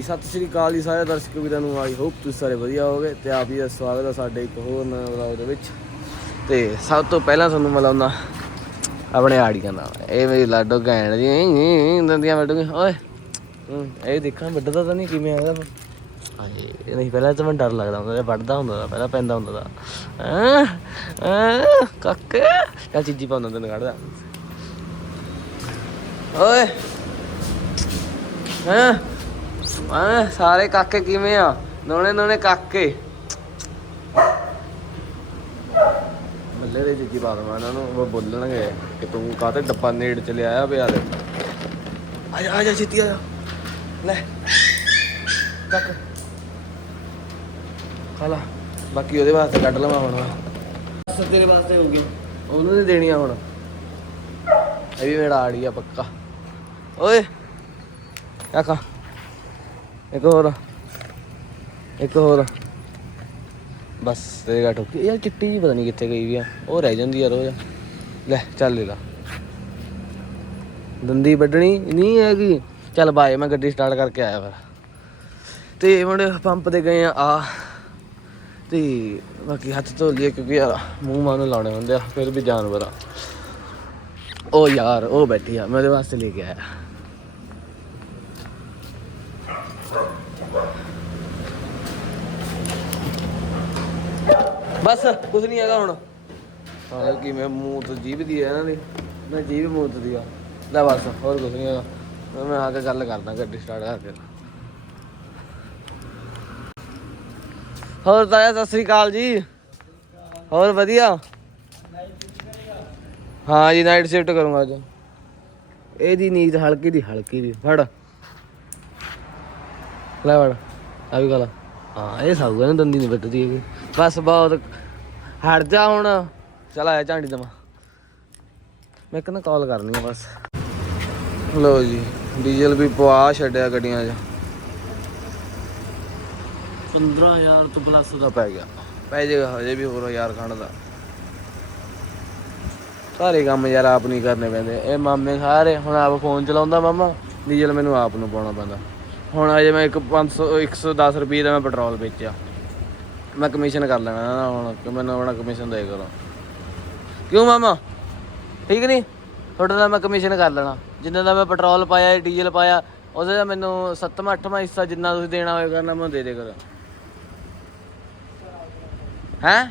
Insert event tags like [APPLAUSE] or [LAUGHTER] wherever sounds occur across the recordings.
ਸਤਿ ਸ੍ਰੀ ਅਕਾਲ ਜੀ ਸਾਰੇ ਦਰਸ਼ਕ ਵੀਰਾਂ ਨੂੰ ਆਈ ਹੋਪ ਤੁਸੀਂ ਸਾਰੇ ਵਧੀਆ ਹੋਵੋਗੇ ਤੇ ਆਪ ਜੀ ਦਾ ਸਵਾਗਤ ਹੈ ਸਾਡੇ ਇੱਕ ਹੋਰ ਨਵੇਂ ਵਲੌਗ ਦੇ ਵਿੱਚ। ਤੇ ਸਭ ਤੋਂ ਪਹਿਲਾਂ ਤੁਹਾਨੂੰ ਮਿਲਾਉਣਾ ਆਪਣੇ ਆੜੀਆਂ ਨਾਲ ਇਹ ਮੇਰੀ ਲਾਡੋ ਗੈਣ ਜੀ ਦੰਦੀਆਂ ਵੱਡੂਗੀ ਓਏ ਇਹ ਦੇਖਾਂ ਵੱਡਦਾ ਤਾਂ ਨਹੀਂ ਕਿਵੇਂ ਆਇਆ ਹਾਏ ਨਹੀਂ ਪਹਿਲਾਂ ਤਾਂ ਮੈਨੂੰ ਡਰ ਲੱਗਦਾ ਹੁੰਦਾ ਇਹ ਵੱਡਦਾ ਹੁੰਦਾ ਤਾ, ਪਹਿਲਾਂ ਪੈਂਦਾ ਹੁੰਦਾ ਦਾ ਹਾਂ ਹਾਂ ਚੱਲ ਚੀਜੀ ਪਾਉਂਦਾ ਤੈਨੂੰ ਕੱਢਦਾ। ਓਏ ਹਾਂ। ਹਾਂ ਸਾਰੇ ਕਾਕੇ ਕਿਵੇਂ ਆ? ਨੋਣੇ ਨੋਣੇ ਕਾਕੇ। ਬੱਲੇ ਦੇ ਪਾ ਦਵਾਂ ਇਹਨਾਂ ਨੂੰ ਉਹ ਬੋਲਣਗੇ ਕਿ ਤੂੰ ਕਾਤੇ ਡੱਬਾ ਨੇੜ ਚ ਲਿਆਇਆ ਪਿਆ ਦੇ। ਆ ਜਾ ਆ ਜਾ ਛੇਤੀ ਆ ਜਾ। ਲੈ। ਕੱਕ ਖਾਲਾ ਬਾਕੀ ਉਹਦੇ ਵਾਸਤੇ ਕੱਢ ਲਵਾਂ ਹੁਣ। ਬਸ ਤੇਰੇ ਵਾਸਤੇ ਹੋ ਗਿਆ ਉਹਨੂੰ ਨਹੀਂ ਦੇਣੀਆਂ ਹੁਣ। ਇਹ ਵੀ ਮੇਰਾ ਆੜੀ ਆ ਪੱਕਾ। ਓਏ। ਕਾਕਾ ਇੱਕ ਹੋਰ। ਇੱਕ ਹੋਰ। ਬਸ, ਤੇਰੇ ਗਾ ਠੋਕੀ ਯਾਰ ਚਿੱਟੀ ਜੀ ਪਤਾ ਨਹੀਂ ਕਿੱਥੇ ਗਈ ਵੀ ਆ। ਉਹ ਰਹਿ ਜਾਂਦੀ ਆ ਰੋਜ਼ ਲੈ, ਚੱਲ ਲੈ ਲਾ। ਦੰਦੀ ਵੱਢਣੀ ਨਹੀਂ ਹੈਗੀ। ਚੱਲ ਬਾਏ, ਮੈਂ ਗੱਡੀ ਸਟਾਰਟ ਕਰਕੇ ਆਇਆ ਫਿਰ। ਤੇ ਮੁੰਡੇ ਪੰਪ ਤੇ ਗਏ ਆ ਆ। ਤੇ ਬਾਕੀ ਹੱਥ ਧੋ ਲਈਏ ਕਿਉਂਕਿ ਯਾਰ ਮੂੰਹ ਮਾਂ ਨੂੰ ਲਾਉਣੇ ਹੁੰਦੇ ਆ, ਫਿਰ ਵੀ ਜਾਨਵਰ ਆ। ਉਹ ਯਾਰ, ਉਹ ਬੈਠੀ ਆ, ਮੈਂ ਉਹਦੇ ਵਾਸਤੇ ਲੈ ਕੇ ਆਇਆ। ਬਸ ਕੁਝ ਨਹੀਂ ਹੈਗਾ ਹੁਣ। ਹਾਂ ਕਿ ਮੂੰਹ ਤੋਂ ਜੀਭ ਦੀ ਹੈ ਇਹਨਾਂ ਦੀ। ਮੈਂ ਜੀਭ ਮੂੰਹ ਤੋਂ ਦੀ ਆ। ਲੈ ਬਸ, ਹੋਰ ਕੁਝ ਨਹੀਂ ਹੈਗਾ ਮੈਂ- ਮੈਂ ਆ ਕੇ ਗੱਲ ਕਰਦਾ, ਗੱਡੀ ਸਟਾਰਟ ਕਰਕੇ। ਹੋਰ ਤਾਇਆ, ਸਤਿ ਸ੍ਰੀ ਅਕਾਲ ਜੀ। ਹੋਰ ਵਧੀਆ? ਹਾਂ ਜੀ ਨਾਈਟ ਸ਼ਿਫਟ ਕਰੂੰਗਾ ਅੱਜ। ਇਹਦੀ ਨੀਂਦ ਹਲਕੀ ਦੀ ਹਲਕੀ ਦੀ ਫੜ। ਲੈ ਫੜ, ਆ ਵੀ ਗਲਾ। ਹਾਂ, ਇਹ ਸਾਊਗਾ ਨਾ ਦੰਦੀ ਨਹੀਂ ਵੱਟਦੀ ਹੈਗੀ। ਬਸ ਬਹੁਤ ਹਟ ਜਾ ਹੁਣ। ਚਲ ਆਇਆ ਝਾਂਡੀ ਦਮਾ ਮੈਂ। ਕਹਿੰਦਾ ਕਾਲ ਕਰਨੀ ਆ ਬਸ। ਲੋ ਜੀ ਡੀਜ਼ਲ ਵੀ ਪਵਾ ਛੱਡਿਆ ਗੱਡੀਆਂ 'ਚ। 15000 ਤੋਂ ਪਲੱਸ ਦਾ ਪੈ ਗਿਆ। ਪੈ ਜਾਏਗਾ ਹਜੇ ਵੀ ਹੋਰ ਯਾਰ ਖੰਡ ਦਾ। ਸਾਰੇ ਕੰਮ ਯਾਰ ਆਪ ਨਹੀਂ ਕਰਨੇ ਪੈਂਦੇ। ਇਹ ਮਾਮੇ ਸਾਰੇ ਹੁਣ ਆਪ ਫੋਨ ਚਲਾਉਂਦਾ ਮਾਮਾ। ਡੀਜ਼ਲ ਮੈਨੂੰ ਆਪ ਨੂੰ ਪਾਉਣਾ ਪੈਂਦਾ। ਹੁਣ ਅਜੇ ਮੈਂ ਇੱਕ 500 110 ਰੁਪਏ ਦਾ ਮੈਂ ਪੈਟਰੋਲ ਵੇਚਿਆ। ਮੈਂ ਕਮਿਸ਼ਨ ਕਰ ਲੈਣਾ ਨਾ ਹੁਣ, ਕਿ ਮੈਨੂੰ ਆਪਣਾ ਕਮਿਸ਼ਨ ਦੇ ਕਰੋ। ਕਿਉਂ ਮਾਮਾ? ਠੀਕ ਨਹੀਂ ਤੁਹਾਡੇ ਦਾ ਮੈਂ ਕਮਿਸ਼ਨ ਕਰ ਲੈਣਾ। ਜਿੰਨਾ ਦਾ ਮੈਂ ਪੈਟਰੋਲ ਪਾਇਆ ਡੀਜ਼ਲ ਪਾਇਆ, ਉਹਦੇ ਦਾ ਮੈਨੂੰ 7ਵਾਂ 8ਵਾਂ ਹਿੱਸਾ ਜਿੰਨਾ ਤੁਸੀਂ ਦੇਣਾ ਹੋਏਗਾ ਨਾ ਮੈਂ ਦੇ ਦੇ ਕਰੋ। ਹੈਂ?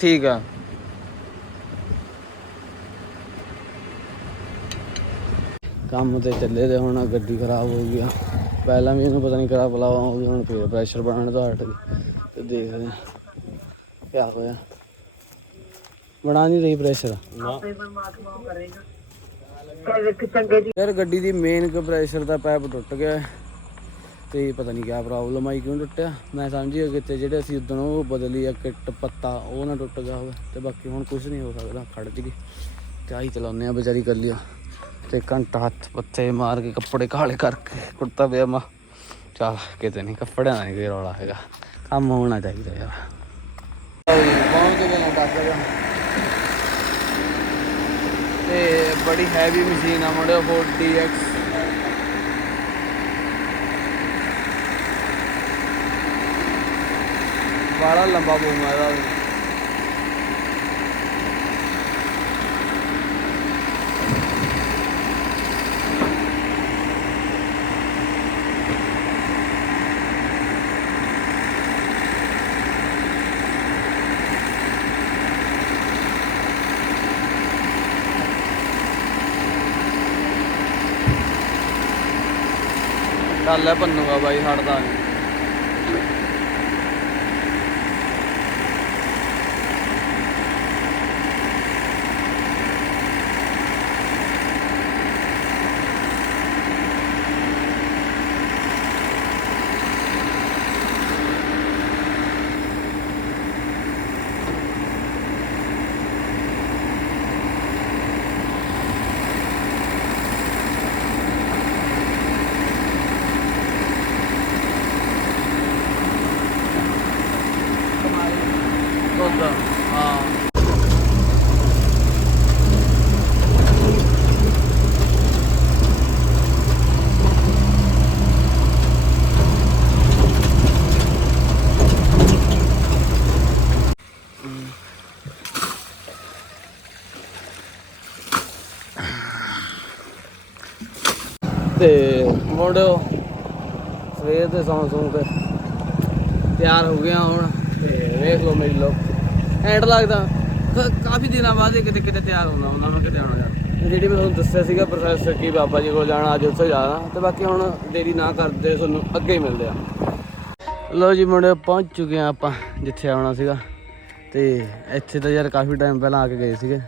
ਠੀਕ ਆ। ਕੰਮ ਤੇ ਚੱਲੇ ਤੇ ਹੁਣ ਗੱਡੀ ਖਰਾਬ ਹੋ ਗਈ ਆ। ਪਹਿਲਾਂ ਵੀ ਇਹਨੂੰ ਪਤਾ ਨਹੀਂ ਕਰਾ ਬਲਾਵਾ ਹੋ ਗਈ ਹੁਣ ਫੇਰ ਪ੍ਰੈਸ਼ਰ ਬਣਨ ਤੋਂ ਹਟ ਤੇ ਦੇਖਦੇ ਆ ਕਿਆ ਹੋਇਆ। ਬਣਾ ਨਹੀਂ ਰਹੀ ਪ੍ਰੈਸ਼ਰ ਯਾਰ ਗੱਡੀ ਦੀ ਮੇਨ ਕੰਪਰੈਸ਼ਰ ਦਾ ਪਾਈਪ ਟੁੱਟ ਗਿਆ ਤੇ ਪਤਾ ਨਹੀਂ ਕਿਆ ਪ੍ਰੋਬਲਮ ਆਈ ਕਿਉਂ ਟੁੱਟਿਆ? ਮੈਂ ਸਮਝੀ ਕਿਤੇ ਜਿਹੜੇ ਅਸੀਂ ਉਦੋਂ ਉਹ ਬਦਲੀ ਆ ਕਿੱਟ ਪੱਤਾ ਉਹ ਨਾ ਟੁੱਟ ਗਿਆ ਹੋਵੇ। ਤੇ ਬਾਕੀ ਹੁਣ ਕੁਝ ਨਹੀਂ ਹੋ ਸਕਦਾ ਖੜ ਜਗੀ ਤੇ ਆਹੀ ਚਲਾਉਂਦੇ ਆ ਵਿਚਾਰੀ ਕਰ ਲਿਆ ਤੇ ਘੰਟਾ ਹੱਥ ਪੱਥੇ ਮਾਰ ਕੇ ਕੱਪੜੇ ਕਾਲੇ ਕਰਕੇ ਕੁੜਤਾ ਪਜਾਮਾ। ਚੱਲ, ਕਿਤੇ ਨਹੀਂ, ਕੱਪੜਿਆਂ ਦਾ ਨਹੀਂ ਕੋਈ ਰੌਲਾ ਹੈਗਾ। ਕੰਮ ਹੋਣਾ ਚਾਹੀਦਾ ਯਾਰ। ਪਹੁੰਚ ਗਏ ਨਾ ਡਾਕਟਰ ਤੇ ਬੜੀ ਹੈਵੀ ਮਸ਼ੀਨ ਆ ਮੁੰਡਿਓ 40x ਬੜਾ ਲੰਬਾ ਬੂਮ ਆ ਇਹਦਾ ਵੀ। ਹੈ ਭੰਨੂਗਾ ਬਾਈ ਹਟਦਾ ਨਹੀਂ ਮੁੰਡਿਓ ਸਵੇਰ ਦੇ ਸੌਂ ਸੌਂ ਕੇ ਤਿਆਰ ਹੋ ਗਿਆ ਹੁਣ। ਤੇ ਵੇਖ ਲਓ ਮੇਰੀ ਲੋਕ ਐਂਡ ਲੱਗਦਾ ਕਾਫੀ ਦਿਨਾਂ ਬਾਅਦ ਕਿਤੇ ਕਿਤੇ ਤਿਆਰ ਹੁੰਦਾ, ਉਹਨਾਂ ਨੂੰ ਕਿਤੇ ਆਉਣਾ। ਯਾਰ ਜਿਹੜੀ ਮੈਂ ਤੁਹਾਨੂੰ ਦੱਸਿਆ ਸੀਗਾ ਪ੍ਰੋਫੈਸਰ ਕੀ ਬਾਬਾ ਜੀ ਕੋਲ ਜਾਣਾ, ਅੱਜ ਉੱਥੇ ਜਾਣਾ। ਤੇ ਬਾਕੀ ਹੁਣ ਦੇਰੀ ਨਾ ਕਰਦੇ, ਤੁਹਾਨੂੰ ਅੱਗੇ ਹੀ ਮਿਲਦੇ ਆ। ਲੋ ਜੀ ਮੁੰਡੇ ਪਹੁੰਚ ਚੁੱਕੇ ਆ ਆਪਾਂ, ਜਿੱਥੇ ਆਉਣਾ ਸੀਗਾ। ਤੇ ਇੱਥੇ ਤਾਂ ਯਾਰ ਕਾਫੀ ਟਾਈਮ ਪਹਿਲਾਂ ਆ ਕੇ ਗਏ ਸੀਗੇ।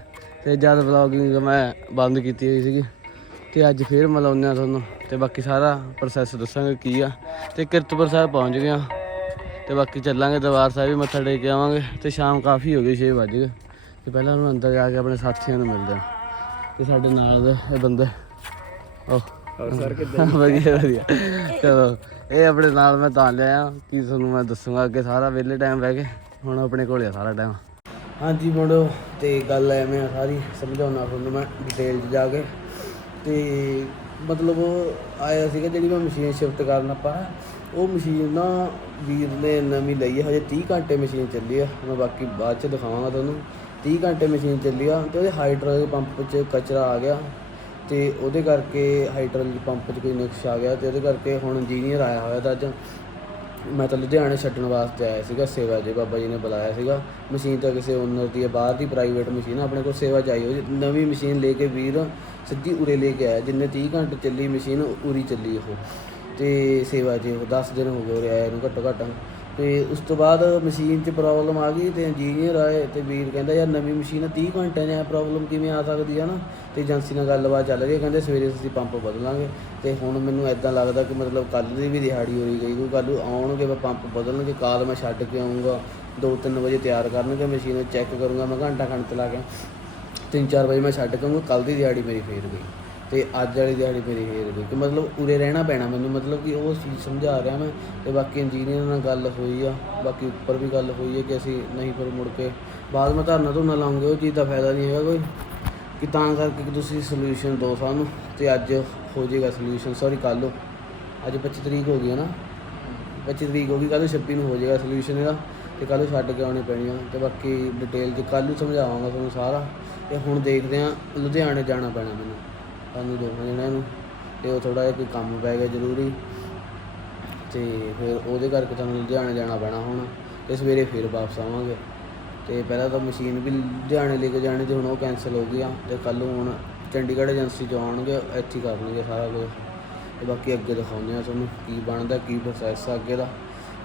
ਤੇ ਜਦ ਵਲੌਗਿੰਗ ਮੈਂ ਬੰਦ ਕੀਤੀ ਹੋਈ ਸੀਗੀ। ਤੇ ਅੱਜ ਫੇਰ ਮਿਲਾਉਂਦੇ ਆ ਤੁਹਾਨੂੰ ਤੇ ਬਾਕੀ ਸਾਰਾ ਪ੍ਰੋਸੈਸ ਦੱਸਾਂਗੇ ਕੀ ਆ। ਤੇ ਕਿਰਤਪੁਰ ਸਾਹਿਬ ਪਹੁੰਚ ਗਏ ਆ। ਤੇ ਬਾਕੀ ਚੱਲਾਂਗੇ ਦਰਬਾਰ ਸਾਹਿਬ ਵੀ ਮੱਥਾ ਟੇਕ ਕੇ ਆਵਾਂਗੇ। ਤੇ ਸ਼ਾਮ ਕਾਫੀ ਹੋ ਗਈ 6 ਵਜ ਤੇ ਪਹਿਲਾਂ ਉਹਨੂੰ ਅੰਦਰ ਜਾ ਕੇ ਆਪਣੇ ਸਾਥੀਆਂ ਨੂੰ ਮਿਲਦੇ ਆ। ਤੇ ਸਾਡੇ ਨਾਲ ਦੇ ਇਹ ਬੰਦੇ। ਉਹ ਸਰ [LAUGHS] ਵਧੀਆ ਵਧੀਆ। ਚਲੋ ਇਹ ਆਪਣੇ ਨਾਲ ਮੈਂ ਤਾਂ ਲਿਆ। ਕੀ ਤੁਹਾਨੂੰ ਮੈਂ ਦੱਸੂਗਾ ਅੱਗੇ ਸਾਰਾ ਵਿਹਲੇ ਟਾਈਮ ਬਹਿ ਕੇ। ਹੁਣ ਆਪਣੇ ਕੋਲ ਆ ਸਾਰਾ ਟਾਈਮ ਹਾਂਜੀ ਮੁੰਡੋ ਤੇ ਗੱਲ ਐਵੇਂ ਆ ਸਾਰੀ। ਸਮਝਾਉਣਾ ਤੁਹਾਨੂੰ ਮੈਂ ਡਿਟੇਲ 'ਚ ਜਾ ਕੇ। ਤੇ ਮਤਲਬ ਆਇਆ ਸੀਗਾ ਜਿਹੜੀ ਮੈਂ ਮਸ਼ੀਨ ਸ਼ਿਫਟ ਕਰਨ ਆਪਾਂ, ਉਹ ਮਸ਼ੀਨ ਨਾ ਵੀਰ ਨੇ ਨਵੀਂ ਲਈ ਹੈ ਹਜੇ 30 ਘੰਟੇ ਮਸ਼ੀਨ ਚੱਲੀ ਆ। ਮੈਂ ਬਾਕੀ ਬਾਅਦ 'ਚ ਦਿਖਾਵਾਂਗਾ ਤੁਹਾਨੂੰ। 30 ਘੰਟੇ ਮਸ਼ੀਨ ਚੱਲੀ ਆ ਤੇ ਉਹਦੇ ਹਾਈਡ੍ਰੋਲਿਕ ਪੰਪ 'ਚ ਕਚਰਾ ਆ ਗਿਆ ਤੇ ਉਹਦੇ ਕਰਕੇ ਹਾਈਡ੍ਰੋਲਿਕ ਪੰਪ 'ਚ ਕੋਈ ਨੁਕਸ ਆ ਗਿਆ ਤੇ ਉਹਦੇ ਕਰਕੇ ਹੁਣ ਇੰਜੀਨੀਅਰ ਆਇਆ ਹੋਇਆ ਤਾਂ ਅੱਜ। ਮੈਂ ਤਾਂ ਲੁਧਿਆਣੇ ਛੱਡਣ ਵਾਸਤੇ ਆਇਆ ਸੀਗਾ ਸੇਵਾ ਜੇ ਬਾਬਾ ਜੀ ਨੇ ਬੁਲਾਇਆ ਸੀਗਾ। ਮਸ਼ੀਨ ਤਾਂ ਕਿਸੇ ਓਨਰ ਦੀ ਹੈ ਬਾਹਰ ਦੀ ਪ੍ਰਾਈਵੇਟ ਮਸ਼ੀਨ ਆ, ਆਪਣੇ ਕੋਲ ਸੇਵਾ ਚਾਹੀ ਹੋਈ। ਨਵੀਂ ਮਸ਼ੀਨ ਲੈ ਕੇ ਵੀਰ ਸਿੱਧੀ ਉਰੇ ਲੈ ਕੇ ਆਇਆ ਜਿੰਨੇ 30 ਘੰਟੇ ਚੱਲੀ ਮਸ਼ੀਨ ਉਰੀ ਚੱਲੀ ਉਹ। ਤੇ ਸੇਵਾ ਜੇ ਉਹ 10 ਦਿਨ ਹੋ ਗਏ ਉਰੇ ਆਇਆ ਨੂੰ ਘੱਟੋ ਘੱਟ। ਤੇ ਉਸ ਤੋਂ ਬਾਅਦ ਮਸ਼ੀਨ 'ਚ ਪ੍ਰੋਬਲਮ ਆ ਗਈ ਤੇ ਇੰਜੀਨੀਅਰ ਆਏ ਤੇ ਵੀਰ ਕਹਿੰਦਾ, ਯਾਰ ਨਵੀਂ ਮਸ਼ੀਨ ਆ 30 ਘੰਟੇ ਨੇ ਪ੍ਰੋਬਲਮ ਕਿਵੇਂ ਆ ਸਕਦੀ ਹੈ ਨਾ? ਤੇ ਏਜੰਸੀ ਨਾਲ ਗੱਲਬਾਤ ਚੱਲ ਗਈ, ਕਹਿੰਦੇ ਸਵੇਰੇ ਅਸੀਂ ਪੰਪ ਬਦਲਾਂਗੇ ਤੇ ਹੁਣ ਮੈਨੂੰ ਐਦਾਂ ਲੱਗਦਾ ਕਿ ਮਤਲਬ ਕੱਲ ਦੀ ਵੀ ਦਿਹਾੜੀ ਹੋਈ ਗਈ ਕੋਈ ਕੱਲ ਆਉਣਗੇ ਮੈਂ ਪੰਪ ਬਦਲਣਗੇ, ਕਾਲ ਮੈਂ ਛੱਡ ਕੇ ਆਉਂਗਾ 2-3 ਵਜੇ ਤਿਆਰ ਕਰਨਗੇ ਮਸ਼ੀਨ ਚੈੱਕ ਕਰੂੰਗਾ, ਮੈਂ ਘੰਟਾ ਖੰਡ ਲਾ ਕੇ 3-4 ਵਜੇ ਮੈਂ ਛੱਡ ਕੇ ਆਉਂਗਾ ਕੱਲ ਦੀ ਦਿਹਾੜੀ ਮੇਰੀ ਫੇਰ ਗਈ। ਤੇ ਅੱਜ ਵਾਲੀ ਦਿਹਾੜੀ ਮੇਰੀ ਹੇਰ ਗਈ ਕਿ ਮਤਲਬ ਉਰੇ ਰਹਿਣਾ ਪੈਣਾ ਮੈਨੂੰ, ਮਤਲਬ ਕਿ ਉਹ ਚੀਜ਼ ਸਮਝਾ ਰਿਹਾ ਮੈਂ, ਤੇ ਬਾਕੀ ਇੰਜੀਨੀਅਰ ਨਾਲ ਗੱਲ ਹੋਈ ਆ, ਬਾਕੀ ਉੱਪਰ ਵੀ ਗੱਲ ਹੋਈ ਹੈ ਕਿ ਅਸੀਂ ਨਹੀਂ ਫਿਰ ਮੁੜ ਕੇ, ਬਾਅਦ ਮੈਂ ਧਰਨਾ ਧੁਰਨਾ ਲਾਉਂਗੇ, ਉਹ ਚੀਜ਼ ਦਾ ਫਾਇਦਾ ਨਹੀਂ ਹੈਗਾ ਕੋਈ, ਕਿ ਤਾਂ ਕਰਕੇ ਕਿ ਤੁਸੀਂ ਸੋਲੂਸ਼ਨ ਦਿਓ ਸਾਨੂੰ, ਤੇ ਅੱਜ ਹੋ ਜਾਏਗਾ ਸੋਲੂਸ਼ਨ ਸੌਰੀ ਕੱਲ੍ਹ ਨੂੰ, ਅੱਜ 25 ਤਰੀਕ ਹੋ ਗਈ ਹੈ ਨਾ 25 ਤਰੀਕ ਹੋ ਗਈ, ਕੱਲ੍ਹ ਨੂੰ 26 ਨੂੰ ਹੋ ਜਾਏਗਾ ਸੋਲੂਸ਼ਨ ਇਹਦਾ, ਤੇ ਕੱਲ੍ਹ ਨੂੰ ਛੱਡ ਕੇ ਆਉਣੀ ਪੈਣੀ ਆ, ਤੇ ਬਾਕੀ ਡਿਟੇਲ 'ਚ ਕੱਲ੍ਹ ਨੂੰ ਸਮਝਾਵਾਂਗਾ ਤੁਹਾਨੂੰ ਸਾਰਾ, ਤੇ ਹੁਣ ਦੇਖਦੇ ਆ ਲੁਧਿਆਣੇ ਜਾਣਾ ਪੈਣਾ ਮੈਨੂੰ। ਸਾਨੂੰ ਦੋਹਾਂ ਜਣਿਆਂ ਨੂੰ ਤੇ ਉਹ ਥੋੜਾ ਜਿਹਾ ਕੋਈ ਕੰਮ ਪੈ ਗਿਆ ਜ਼ਰੂਰੀ ਤੇ ਫਿਰ ਉਹਦੇ ਕਰਕੇ ਤੁਹਾਨੂੰ ਲੁਧਿਆਣੇ ਜਾਣਾ ਪੈਣਾ ਹੁਣ ਤੇ ਸਵੇਰੇ ਫਿਰ ਵਾਪਸ ਆਵਾਂਗੇ। ਤੇ ਪਹਿਲਾਂ ਤਾਂ ਮਸ਼ੀਨ ਵੀ ਲੁਧਿਆਣੇ ਲੈ ਕੇ ਜਾਣੀ ਤੇ ਹੁਣ ਉਹ ਕੈਨਸਲ ਹੋ ਗਈ ਆ ਤੇ ਕੱਲ ਨੂੰ ਹੁਣ ਚੰਡੀਗੜ੍ਹ ਏਜੰਸੀ 'ਚ ਆਉਣਗੇ, ਇੱਥੇ ਹੀ ਕਰਨਗੇ ਸਾਰਾ ਕੁਝ ਤੇ ਬਾਕੀ ਅੱਗੇ ਦਿਖਾਉਂਦੇ ਆ ਤੁਹਾਨੂੰ ਕੀ ਬਣਦਾ, ਕੀ ਪ੍ਰੋਸੈਸ ਆ ਅੱਗੇ ਦਾ।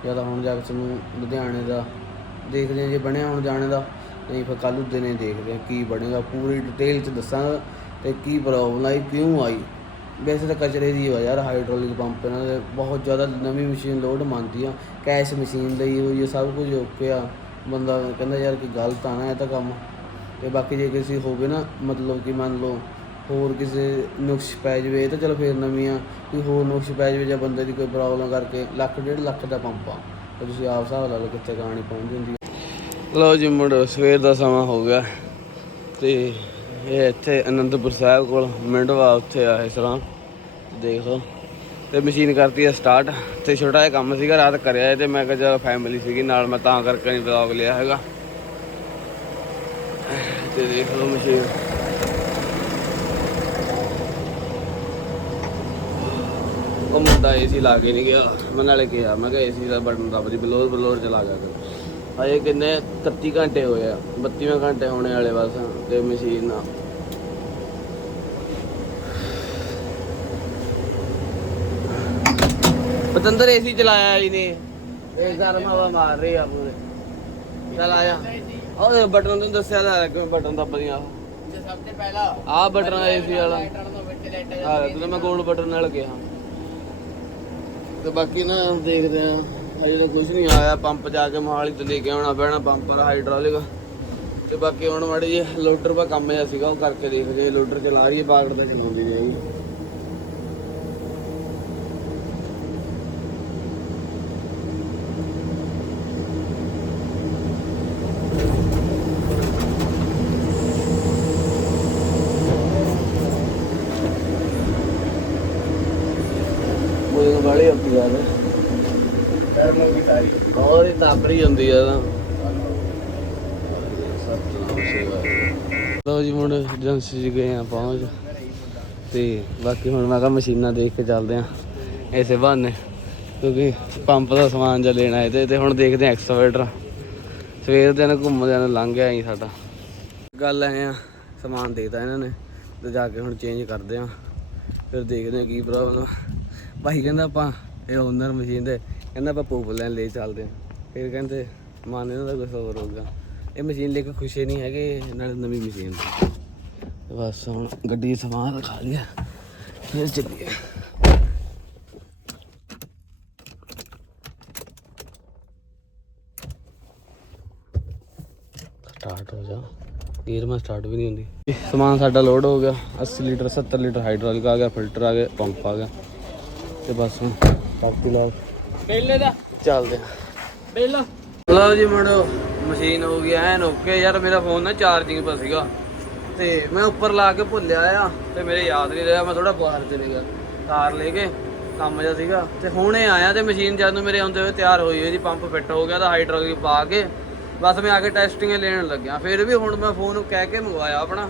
ਜਾਂ ਤਾਂ ਹੁਣ ਜਾ ਕੇ ਤੁਹਾਨੂੰ ਲੁਧਿਆਣੇ ਦਾ ਦੇਖਦੇ ਆ ਜੇ ਬਣਿਆ ਹੁਣ ਜਾਣੇ ਦਾ ਨਹੀਂ ਫਿਰ ਕੱਲ੍ਹ ਨੂੰ ਦਿਨੇ ਦੇਖਦੇ ਆ ਕੀ ਬਣੇਗਾ। ਪੂਰੀ ਡਿਟੇਲ 'ਚ ਦੱਸਾਂਗਾ। ਤੇ ਕੀ ਪ੍ਰੋਬਲਮ ਆਈ ਕਿਉਂ ਆਈ? ਵੈਸੇ ਤਾਂ ਕਚਰੇ ਦੀ ਹੋ ਯਾਰ ਹਾਈਡ੍ਰੋਲਿਕ ਪੰਪ ਇਹਨਾਂ ਦੇ ਬਹੁਤ ਜ਼ਿਆਦਾ ਨਵੀਂ ਮਸ਼ੀਨ ਲੋਡ ਮੰਨਦੀ ਆ ਕੈਸ਼ ਮਸ਼ੀਨ ਲਈ ਹੋਈ ਹੈ ਸਭ ਕੁਝ ਓਕੇ ਆ। ਬੰਦਾ ਕਹਿੰਦਾ ਯਾਰ ਕਿ ਗਲਤ ਆ ਨਾ, ਇਹ ਤਾਂ ਕੰਮ। ਤੇ ਬਾਕੀ ਜੇ ਕਿਸੇ ਹੋਵੇ ਨਾ, ਮਤਲਬ ਕਿ ਮੰਨ ਲਓ ਹੋਰ ਕਿਸੇ ਨੁਕਸ ਪੈ ਜਾਵੇ, ਇਹ ਤਾਂ ਚਲੋ ਫੇਰ ਨਵੀਂ ਆ। ਕੋਈ ਹੋਰ ਨੁਕਸ ਪੈ ਜਾਵੇ ਜਾਂ ਬੰਦੇ ਦੀ ਕੋਈ ਪ੍ਰੋਬਲਮ ਕਰਕੇ ਲੱਖ ਡੇਢ ਲੱਖ ਦਾ ਪੰਪ ਆ। ਤੇ ਤੁਸੀਂ ਆਪ ਹਿਸਾਬ ਲਾ ਲਓ ਕਿੱਥੇ ਕਹਾਣੀ ਪਹੁੰਚ ਜਾਂਦੀ ਲਓ ਜੀ ਮੁੰਡ ਸਵੇਰ ਦਾ ਸਮਾਂ ਹੋ ਗਿਆ ਤੇ ਇਹ ਇੱਥੇ ਅਨੰਦਪੁਰ ਸਾਹਿਬ ਕੋਲ, ਮਿੰਡਵਾ ਉੱਥੇ ਆ ਇਸ ਤਰ੍ਹਾਂ, ਦੇਖ ਲਓ। ਤੇ ਮਸ਼ੀਨ ਕਰਤੀ ਆ ਸਟਾਰਟ ਤੇ ਛੋਟਾ ਜਿਹਾ ਕੰਮ ਸੀਗਾ, ਰਾਤ ਕਰਿਆ ਤੇ ਮੈਂ ਕਿਹਾ ਚਲ ਫੈਮਿਲੀ ਸੀਗੀ ਨਾਲ, ਮੈਂ ਤਾਂ ਕਰਕੇ ਨਹੀਂ ਵਲੌਗ ਲਿਆ ਹੈਗਾ। ਤੇ ਦੇਖ ਲਓ ਮਸ਼ੀਨ ਉਹ ਮੁੰਡਾ ਏਸੀ ਲਾ ਕੇ ਨਹੀਂ ਗਿਆ, ਮੈਂ ਨਾਲੇ ਕਿਹਾ, ਮੈਂ ਕਿਹਾ ਏਸੀ ਦਾ ਬਟਨ ਦੱਬ ਦੀ ਬਲੋਰ ਬਲੋਰ ਚਲਾ ਗਿਆ ਕਰ ਹਜੇ ਕਿੰਨੇ 31 ਘੰਟੇ ਹੋਏ ਆ 32 ਘੰਟੇ ਹੋਣੇ ਵਾਲੇ ਬਸ ਤੇ ਮਸ਼ੀਨ ਨਾਲ ਪਤੰਦਰ ਏਸੀ ਚਲਾਇਆ ਹੀ ਨੇ। ਇਹ ਗਰਮ ਹਵਾ ਮਾਰ ਰਹੀ ਆ ਪੂਰੇ। ਚੱਲ ਆਇਆ। ਉਹ ਬਟਨ ਤੈਨੂੰ ਦੱਸਿਆ ਤਾਂ ਕਿਵੇਂ ਬਟਨ ਦੱਬਦੀਆਂ ਸਭ ਤੋਂ ਪਹਿਲਾਂ ਆ ਬਟਨ ਏਸੀ ਵਾਲਾ। ਆ ਤੈਨੂੰ ਮੈਂ ਗੋਲਡ ਬਟਨ ਨਾਲ ਕਿਹਾ ਤੇ ਬਾਕੀ ਨਾ ਦੇਖਦੇ ਆ। ਹਜੇ ਤਾਂ ਕੁਝ ਨਹੀਂ ਆਇਆ, ਪੰਪ ਜਾ ਕੇ ਮੋਹਾਲੀ ਤੋਂ ਲੈ ਕੇ ਆਉਣਾ ਪੈਣਾ, ਪੰਪ ਦਾ ਹਾਈਡ੍ਰੋਲਿਕ ਤੇ ਬਾਕੀ ਹੁਣ ਮਾੜੇ ਜੇ ਲੋਡਰ ਦਾ ਕੰਮ ਜਿਹਾ ਸੀਗਾ, ਉਹ ਕਰਕੇ ਦੇਖਦੇ ਆ ਲੋਡਰ ਚਲਾ ਰਹੀ ਹੈ ਬਾਗੜ ਦਾ ਚਲਾਉਂਦੀ ਨਹੀਂ ਹੋਰ ਹੀ ਤਾਪਰੀ ਹੁੰਦੀ ਆ ਤਾਂ ਲੋ ਜੀ, ਹੁਣ ਏਜੰਸੀ 'ਚ ਗਏ ਆ ਪਹੁੰਚ। ਤੇ ਬਾਕੀ ਹੁਣ ਮੈਂ ਕਹਾ ਮਸ਼ੀਨਾਂ ਦੇਖ ਕੇ ਚੱਲਦੇ ਆ ਐਸੇ ਬਹਾਨੇ, ਕਿਉਂਕਿ ਪੰਪ ਦਾ ਸਮਾਨ ਜਾਂ ਲੈਣਾ ਹੈ ਤੇ ਹੁਣ ਦੇਖਦੇ ਆ ਐਕਸਕੇਵੇਟਰ। ਸਵੇਰ ਦੇ ਨਾਲ ਘੁੰਮਦੇ ਨਾਲ ਲੰਘ ਗਿਆ ਹੀ ਸਾਡਾ। ਗੱਲ ਐ ਆ, ਸਮਾਨ ਦੇਤਾ ਇਹਨਾਂ ਨੇ ਤੇ ਜਾ ਕੇ ਹੁਣ ਚੇਂਜ ਕਰਦੇ ਆ। ਫਿਰ ਦੇਖਦੇ ਆ ਕੀ ਪ੍ਰੋਬਲਮ ਭਾਈ ਕਹਿੰਦਾ ਆਪਾਂ ਇਹ ਓਨਰ ਮਸ਼ੀਨ ਦੇ ਕਹਿੰਦਾ ਆਪਾਂ ਪੋਪ ਲੈਣ ਲਈ ਚੱਲਦੇ ਹਾਂ। ਫਿਰ ਕਹਿੰਦੇ ਮਨ ਇਹਨਾਂ ਦਾ ਕੁਝ ਹੋਰ ਹੋਊਗਾ। ਇਹ ਮਸ਼ੀਨ ਲੈ ਕੇ ਖੁਸ਼ੀ ਨਹੀਂ ਹੈਗੇ, ਨਾਲ ਨਵੀਂ ਮਸ਼ੀਨ ਤੇ ਬਸ ਹੁਣ ਗੱਡੀ 'ਚ ਸਮਾਨ ਰਖਾ ਲਿਆ। ਫਿਰ ਚੱਲੀਏ। ਸਟਾਰਟ ਹੋ ਜਾ। ਗੇਅਰ ਮੈਂ ਸਟਾਰਟ ਵੀ ਨਹੀਂ ਹੁੰਦੀ। ਸਮਾਨ ਸਾਡਾ ਲੋਡ ਹੋ ਗਿਆ। 80 ਲੀਟਰ 70 ਲੀਟਰ ਹਾਈਡ੍ਰੋਲਿਕ ਆ ਗਿਆ ਫਿਲਟਰ ਆ ਗਿਆ ਪੰਪ ਆ ਗਿਆ। ਤੇ ਬਸ ਹੁਣ ਕਾਪੀ ਲਾ। ਪਹਿਲੇ ਦਾ। ਚੱਲਦੇ ਆ। ਪਹਿਲਾ ਲਓ ਜੀ ਮੁੰਡੋ ਮਸ਼ੀਨ ਹੋ ਗਈ ਐਨ ਓਕੇ ਯਾਰ ਮੇਰਾ ਫੋਨ ਨਾ ਚਾਰਜਿੰਗ 'ਤੇ ਸੀਗਾ। ਤੇ ਮੈਂ ਉੱਪਰ ਲਾ ਕੇ ਭੁੱਲਿਆ ਆ ਤੇ ਮੇਰੇ ਯਾਦ ਨਹੀਂ ਰਿਹਾ ਮੈਂ ਥੋੜਾ ਬਾਹਰ ਚਲੇ ਗਿਆ। ਕਾਰ ਲੈ ਕੇ ਕੰਮ ਜਿਹਾ ਸੀਗਾ। ਤੇ ਹੁਣੇ ਆਇਆ ਤੇ ਮਸ਼ੀਨ ਜਦ ਨੂੰ ਮੇਰੇ ਆਉਂਦੇ ਹੋਏ ਤਿਆਰ ਹੋਈ ਹੋਈ ਸੀ ਪੰਪ ਫਿੱਟ ਹੋ ਗਿਆ ਤਾਂ ਹਾਈਡ੍ਰੋਲਿਕ ਪਾ ਕੇ ਬਸ ਮੈਂ ਆ ਕੇ ਟੈਸਟਿੰਗ ਲੈਣ ਲੱਗਿਆ। ਫਿਰ ਵੀ ਹੁਣ ਮੈਂ ਫੋਨ ਨੂੰ ਕਹਿ ਕੇ ਮੰਗਵਾਇਆ ਆਪਣਾ।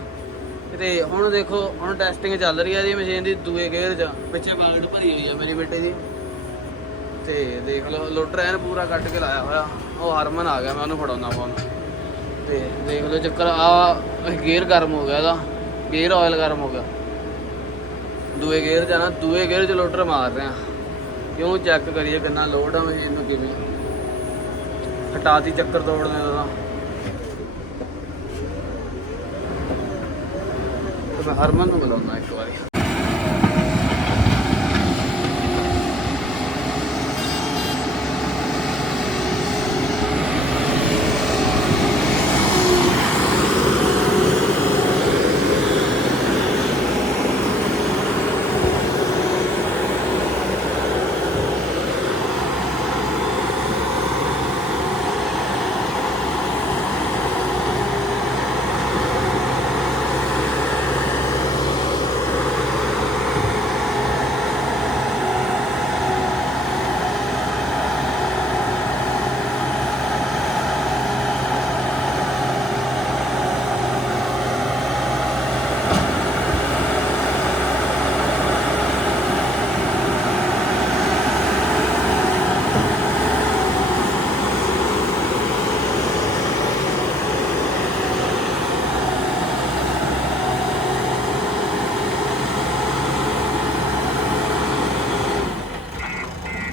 ਤੇ ਹੁਣ ਦੇਖੋ ਹੁਣ ਟੈਸਟਿੰਗ ਚੱਲ ਰਹੀ ਹੈ ਜੀ ਮਸ਼ੀਨ ਦੀ ਦੂਏ ਗੇਅਰ 'ਚ ਪਿੱਛੇ ਬਾਲਟ ਭਰੀ ਹੋਈ ਆ ਮੇਰੀ ਬੇਟੇ ਦੀ। ਤੇ ਦੇਖ ਲਓ ਲੋਟਰ ਐਨ ਪੂਰਾ ਕੱਟ ਕੇ ਲਾਇਆ ਹੋਇਆ। ਉਹ ਹਰਮਨ ਆ ਗਿਆ, ਮੈਂ ਉਹਨੂੰ ਫੜਾਉਣਾ ਫੋਨ ਤੇ ਦੇਖ ਲਓ ਚੱਕਰ, ਆ ਗੇਅਰ ਗਰਮ ਹੋ ਗਿਆ ਇਹਦਾ। ਗੇਅਰ ਆਇਲ ਗਰਮ ਹੋ ਗਿਆ। ਦੂਏ ਗੇਅਰ ਜਾਣਾ, ਦੂਏ ਗੇਅਰ 'ਚ ਲੋਟਰ ਮਾਰ ਰਿਹਾ। ਕਿਉਂ ਚੈੱਕ ਕਰੀਏ ਕਿੰਨਾ ਲੋਡ ਆ ਮਸ਼ੀਨ ਨੂੰ ਕਿਵੇਂ। ਹਟਾਤੀ ਚੱਕਰ ਤੋੜਨੇ ਦਾ ਤੇ। ਮੈਂ ਹਰਮਨ ਨੂੰ ਮਿਲਾਉਣਾ ਇੱਕ ਵਾਰੀ।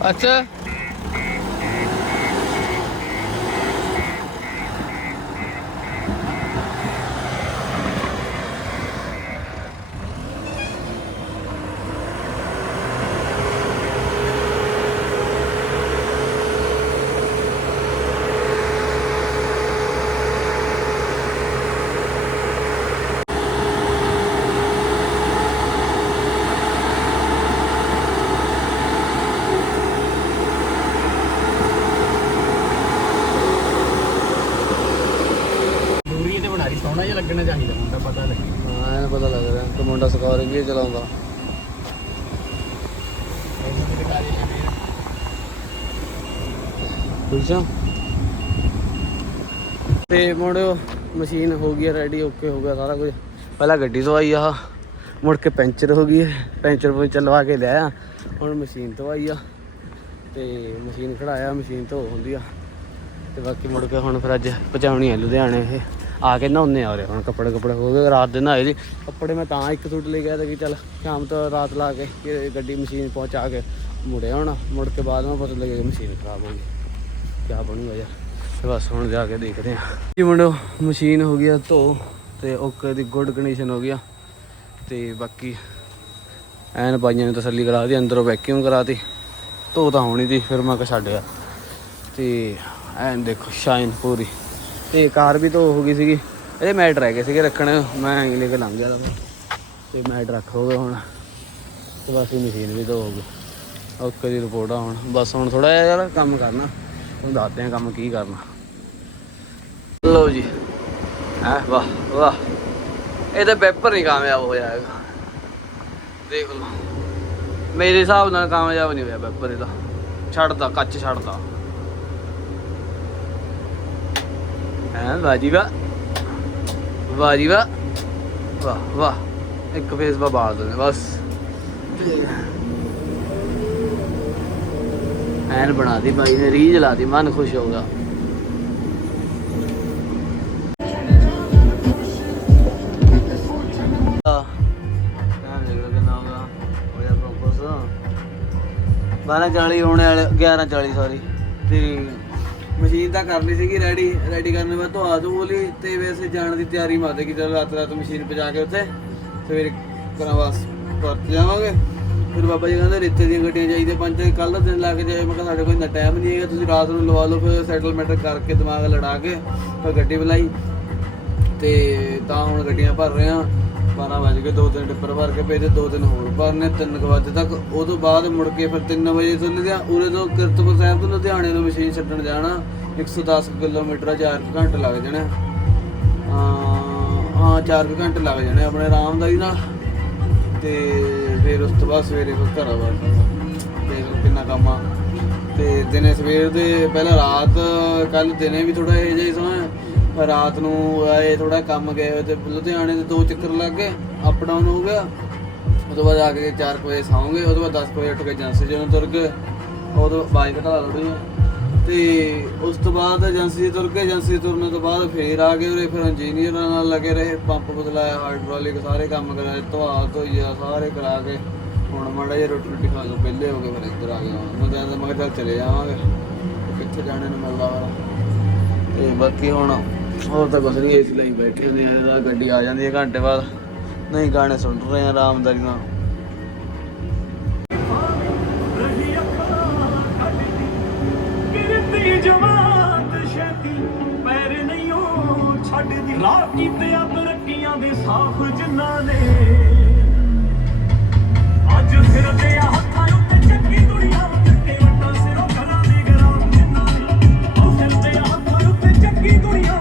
ਅੱਛਾ ਦੂਰੀ ਤੇ ਬਣਾ ਰਹੀ ਸੋਹਣਾ ਜਿਹਾ ਲੱਗਣਾ ਚਾਹੀਦਾ ਮੁੰਡਾ ਪਤਾ ਲੱਗੇ ਹਾਂ ਇਹਨੂੰ ਪਤਾ ਲੱਗ ਰਿਹਾ ਕਿ ਮੁੰਡਾ ਸਕਾਰਿੰਗ ਹੀ ਚਲਾਉਂਦਾ। ਇਹਨੂੰ ਤੇ ਮੁੰਡਿਓ ਮਸ਼ੀਨ ਹੋ ਗਈ ਰੈਡੀ ਓਕੇ ਹੋ ਗਿਆ ਸਾਰਾ ਕੁਝ। ਪਹਿਲਾਂ ਗੱਡੀ ਤੋਂ ਆਈ ਆ। ਮੁੜ ਕੇ ਪੈਂਚਰ ਹੋ ਗਈ ਹੈ। ਪੈਂਚਰ ਪੁੰਚਰ ਲਵਾ ਕੇ ਲਿਆ। ਹੁਣ ਮਸ਼ੀਨ ਤੋਂ ਆਈ ਆ। ਤੇ ਮਸ਼ੀਨ ਖੜਾਇਆ, ਮਸ਼ੀਨ ਤੋਂ ਹੁੰਦੀ ਆ। ਤੇ ਬਾਕੀ ਮੁੜ ਕੇ ਹੁਣ ਫਿਰ ਅੱਜ ਪਹੁੰਚਾਉਣੀ ਹੈ ਲੁਧਿਆਣੇ ਇਹ। ਆ ਕੇ ਨਹਾਉਂਦੇ ਆ ਉਰੇ। ਹੁਣ ਕੱਪੜੇ ਕੱਪੜੇ ਹੋ ਗਏ ਰਾਤ ਦੇ ਨਹਾਏ ਜੀ ਕੱਪੜੇ ਮੈਂ ਤਾਂ ਇੱਕ ਸੂਟ ਲੈ ਗਿਆ ਤਾਂ ਕਿ ਚੱਲ ਸ਼ਾਮ ਤੋਂ ਰਾਤ ਲਾ ਕੇ ਗੱਡੀ ਮਸ਼ੀਨ ਪਹੁੰਚਾ ਕੇ ਮੁੜਿਆ ਹੋਣਾ। ਮੁੜ ਕੇ ਬਾਅਦ ਮੈਂ ਪਤਾ ਲੱਗੇਗਾ ਮਸ਼ੀਨ ਖਰਾਬ ਹੋ ਗਈ। ਕਿਆ ਬਣੂਗਾ ਯਾਰ। ਬਸ ਹੁਣ ਜਾ ਕੇ ਦੇਖਦੇ ਆ ਜੀ ਮੁੰਡੋ ਮਸ਼ੀਨ ਹੋ ਗਈ ਆ ਧੋ ਤੇ ਓਕੇ ਦੀ ਗੁੱਡ ਕੰਡੀਸ਼ਨ ਹੋ ਗਿਆ ਤੇ ਬਾਕੀ ਐਨ ਪਾਈਆਂ ਨੇ ਤਸੱਲੀ ਕਰਾ ਦੀ ਅੰਦਰੋਂ ਵੈਕਿਊਮ ਕਰਾਤੀ। ਧੋ ਤਾਂ ਹੋਣੀ ਦੀ ਫਿਰ ਮੈਂ ਕਿਹਾ ਛੱਡ ਯਾਰ। ਤੇ ਐਨ ਦੇਖੋ ਸ਼ਾਈਨ ਪੂਰੀ। ਤੇ ਕਾਰ ਵੀ ਧੋ ਹੋ ਗਈ ਸੀਗੀ। ਇਹਦੇ ਮੈਟ ਰਹਿ ਗਏ ਸੀਗੇ ਰੱਖਣ। ਮੈਂ ਐਂ ਲੈ ਕੇ ਲੰਘ ਗਿਆ ਤਾਂ। ਤੇ ਮੈਟ ਰੱਖ ਹੋ ਗਏ ਹੁਣ। ਤੇ ਬਸ ਇਹ ਮਸ਼ੀਨ ਵੀ ਧੋ ਹੋ ਗਈ। ਓਕੇ ਦੀ ਰਿਪੋਰਟ ਆ ਹੁਣ। ਬਸ ਹੁਣ ਥੋੜਾ ਜਿਹਾ ਯਾਰ ਕੰਮ ਕਰਨਾ। ਹੁਣ ਦੱਸਦੇ ਆ ਕੰਮ ਕੀ ਕਰਨਾ। ਲਓ ਜੀ। ਹੈ, ਵਾਹ ਵਾਹ। ਇਹਦੇ ਪੇਪਰ ਨਹੀਂ ਕਾਮਯਾਬ ਹੋਇਆ ਹੈਗਾ। ਦੇਖ ਲਓ। ਮੇਰੇ ਹਿਸਾਬ ਨਾਲ ਕਾਮਯਾਬ ਨਹੀਂ ਹੋਇਆ ਪੇਪਰ ਇਹਦਾ। ਛੱਡਦਾ ਕੱਚ ਛੱਡਦਾ ਹੈ ਬਾਜੀ ਵਾ ਬਾਜੀ ਵਾ ਵਾਹ। ਵਾਹ ਇੱਕ ਫੇਸ ਬਾ ਬਾਲ ਦਿੰਦੇ, ਬਸ। ਐਨ ਬਣਾ ਦੀ ਭਾਈ ਨੇ, ਰੀਝ ਲਾ ਦੀ ਮਨ ਖੁਸ਼ ਹੋਗਾ ਟਾਈਮ ਦੇਖ ਲਓ ਕਿੰਨਾ ਹੋਗਾ ਹੋਇਆ ਪ੍ਰੋਪਸ 12:40 ਹੋਣੇ ਵਾਲੇ 11:40 ਸੌਰੀ ਤੇ ਮਸ਼ੀਨ ਤਾਂ ਕਰ ਲਈ ਸੀਗੀ ਰੈਡੀ ਰੈਡੀ ਕਰਨ ਬਾਅਦ ਧਵਾ ਧੂ ਲਈ ਤੇ ਵੈਸੇ ਜਾਣ ਦੀ ਤਿਆਰੀ ਮਾਰਦੇ ਕਿ ਚਲ ਰਾਤ ਰਾਤ ਮਸ਼ੀਨ ਪਜਾ ਕੇ ਉੱਥੇ ਸਵੇਰੇ ਕਰਾਂ ਬਸ ਪਰਤ ਜਾਵਾਂਗੇ। ਫਿਰ ਬਾਬਾ ਜੀ ਕਹਿੰਦੇ ਰੇਤੇ ਦੀਆਂ ਗੱਡੀਆਂ ਚਾਹੀਦੀਆਂ, ਪੰਜ ਕੱਲ ਦਾ ਦਿਨ ਲਾ ਕੇ ਜਾਏ, ਮੈਂ ਕਿਹਾ ਸਾਡੇ ਕੋਲ ਇੰਨਾ ਟਾਈਮ ਨਹੀਂ ਹੈਗਾ, ਤੁਸੀਂ ਰਾਤ ਨੂੰ ਲਵਾ ਲਓ, ਫਿਰ ਸੈਟਲਮੈਂਟ ਕਰਕੇ ਦਿਮਾਗ ਲੜਾ ਕੇ ਫਿਰ ਗੱਡੀ ਬੁਲਾਈ ਤੇ ਤਾਂ ਹੁਣ ਗੱਡੀਆਂ ਭਰ ਰਹੇ ਆ 12 ਵਜੇ ਕੇ ਦੋ ਤਿੰਨ ਟਿੱਪਰ ਭਰ ਕੇ ਭੇਜੇ, ਦੋ ਦਿਨ ਹੋਰ ਭਰਨੇ 3 ਵਜੇ ਤੱਕ। ਉਹ ਤੋਂ ਬਾਅਦ ਮੁੜ ਕੇ ਫਿਰ 3 ਵਜੇ ਤੋਂ ਲੁਧਿਆ, ਉਰੇ ਤੋਂ ਕਿਰਤਪੁਰ ਸਾਹਿਬ ਤੋਂ ਲੁਧਿਆਣੇ ਨੂੰ ਮਸ਼ੀਨ ਛੱਡਣ ਜਾਣਾ। 110 ਕਿਲੋਮੀਟਰ 4 ਘੰਟੇ ਲੱਗ ਜਾਣੇ। ਹਾਂ ਹਾਂ 4 ਘੰਟੇ ਲੱਗ ਜਾਣੇ ਆਪਣੇ ਆਰਾਮਦਾਰੀ ਨਾਲ ਤੇ ਫਿਰ ਉਸ ਤੋਂ ਬਾਅਦ ਸਵੇਰੇ ਫਿਰ ਘਰ ਆ ਦੇਖ ਕਿੰਨਾ ਕੰਮ ਆ। ਤੇ ਦਿਨੇ ਸਵੇਰ ਦੇ, ਪਹਿਲਾਂ ਰਾਤ ਕੱਲ ਦਿਨੇ ਵੀ ਥੋੜਾ ਇਹ ਜਿਹਾ ਹੀ ਸਮਾਂ ਰਾਤ ਨੂੰ ਆਏ ਥੋੜਾ ਕੰਮ ਗਏ ਹੋਏ ਤੇ ਲੁਧਿਆਣੇ ਦੇ ਦੋ ਚੱਕਰ ਲੱਗ ਗਏ ਅਪ ਡਾਊਨ ਹੋ ਗਿਆ। ਉਹ ਤੋਂ ਬਾਅਦ ਆ ਕੇ 4 ਵਜੇ ਸੌਂਗੇ ਉਹ ਤੋਂ ਬਾਅਦ 10 ਵਜੇ ਉੱਠ ਕੇ ਏਜੰਸੀ ਜਦੋਂ ਤੁਰ ਗਏ ਉਦੋਂ ਬਾਈਕ ਘਟਾ ਲੜੀ ਤੇ ਉਸ ਤੋਂ ਬਾਅਦ ਏਜੰਸੀ ਤੁਰ ਕੇ ਏਜੰਸੀ ਤੁਰਨ ਤੋਂ ਬਾਅਦ ਫੇਰ ਆ ਗਏ ਉਰੇ, ਫਿਰ ਇੰਜੀਨੀਅਰਾਂ ਨਾਲ ਲੱਗੇ ਰਹੇ ਪੰਪ ਬਦਲਾਇਆ ਹਾਈਡ੍ਰੋਲਿਕ ਸਾਰੇ ਕੰਮ ਕਰਾਏ, ਧਵਾ ਧੋਈਆ, ਸਾਰੇ ਕਰਾ ਕੇ। ਹੁਣ ਮਾੜਾ ਜਿਹਾ ਰੋਟੀ ਰੋਟੀ ਖਾ ਕੇ ਵਿਹਲੇ ਹੋ ਗਏ ਫਿਰ ਇੱਧਰ ਆ ਗਏ ਮੈਂ ਕਹਿੰਦਾ ਮੈਂ ਕਿਹਾ ਚੱਲ ਚਲੇ ਜਾਵਾਂਗੇ ਕਿੱਥੇ ਜਾਣੇ ਨੂੰ ਮਿਲਦਾ ਵਾ ਤੇ ਬਾਕੀ ਹੁਣ ਹੋਰ ਤਾਂ ਕੁਛ ਨਹੀਂ ਇਸ ਲਈ ਬੈਠੇ ਹੁੰਦੇ ਆ ਗੱਡੀ ਆ ਜਾਂਦੀ ਹੈ ਘੰਟੇ ਬਾਅਦ। ਨਹੀਂ, ਗਾਣੇ ਸੁਣ ਰਹੇ ਆ ਆਰਾਮਦਾਰੀ ਨਾਲ ਰਾਹ ਕੀਤੇ ਆ ਤਰੱਕੀਆਂ ਦੇ ਸਾਫ਼ ਜਿਨ੍ਹਾਂ ਨੇ ਅੱਜ ਫਿਰਦੇ ਆ ਹੱਥਾਂ ਉੱਤੇ ਚੱਕੀ ਦੁਨੀਆ। ਚੱਕੇ ਵੱਟਾਂ ਸਿਰੋਂ ਘਰਾਂ ਦੀ ਗਰਾਂ ਜਿਨ੍ਹਾਂ ਨੇ ਉਹ ਫਿਰਦੇ ਆ ਹੱਥਾਂ ਉੱਤੇ ਚੱਕੀ ਦੁਨੀਆ।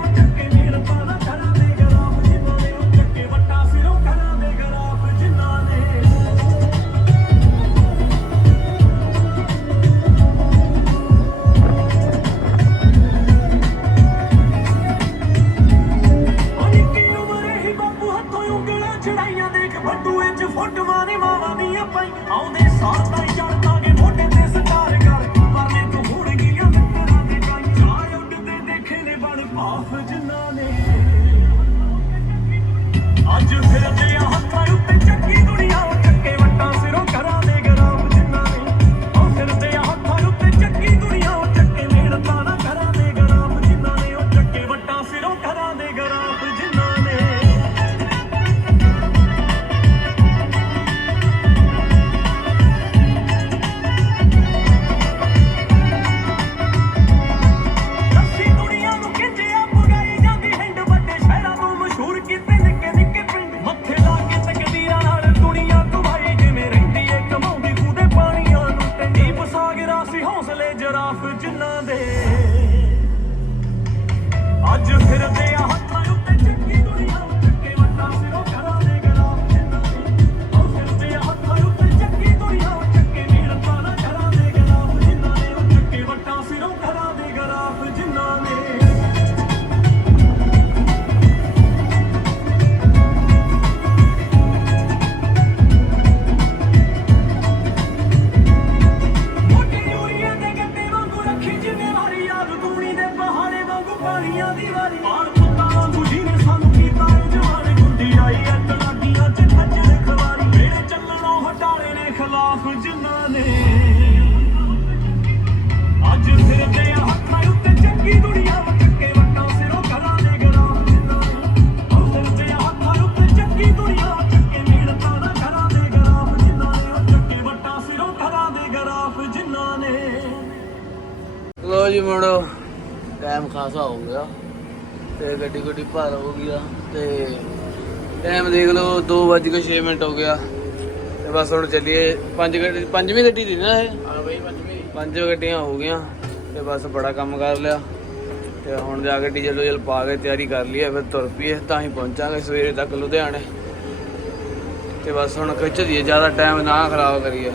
ਚੱਕੇ ਟਾਈਮ ਖਾਸਾ ਹੋ ਗਿਆ ਤੇ ਗੱਡੀ ਗੁੱਡੀ ਭਰ ਹੋ ਗਿਆ ਤੇ ਟਾਈਮ ਦੇਖ ਲਓ 2:06 ਮਿੰਟ ਹੋ ਗਿਆ ਤੇ ਬਸ ਹੁਣ ਚੱਲੀਏ ਪੰਜ ਗੱਡੀ ਪੰਜਵੀਂ ਗੱਡੀ ਦੀ ਨਾ ਇਹ? ਆ ਬਈ ਪੰਜਵੀਂ। ਪੰਜ ਗੱਡੀਆਂ ਹੋ ਗਈਆਂ ਤੇ ਬਸ ਬੜਾ ਕੰਮ ਕਰ ਲਿਆ ਤੇ ਹੁਣ ਜਾ ਕੇ ਡੀਜ਼ਲ ਡੂਜ਼ਲ ਪਾ ਕੇ ਤਿਆਰੀ ਕਰ ਲਈ ਹੈ ਫਿਰ ਤੁਰ ਪਈਏ ਤਾਂ ਹੀ ਪਹੁੰਚਾਂਗੇ ਸਵੇਰੇ ਤੱਕ ਲੁਧਿਆਣੇ। ਤੇ ਬਸ ਹੁਣ ਖਿੱਚ ਦੀਏ ਜ਼ਿਆਦਾ ਟਾਈਮ ਨਾ ਖਰਾਬ ਕਰੀਏ।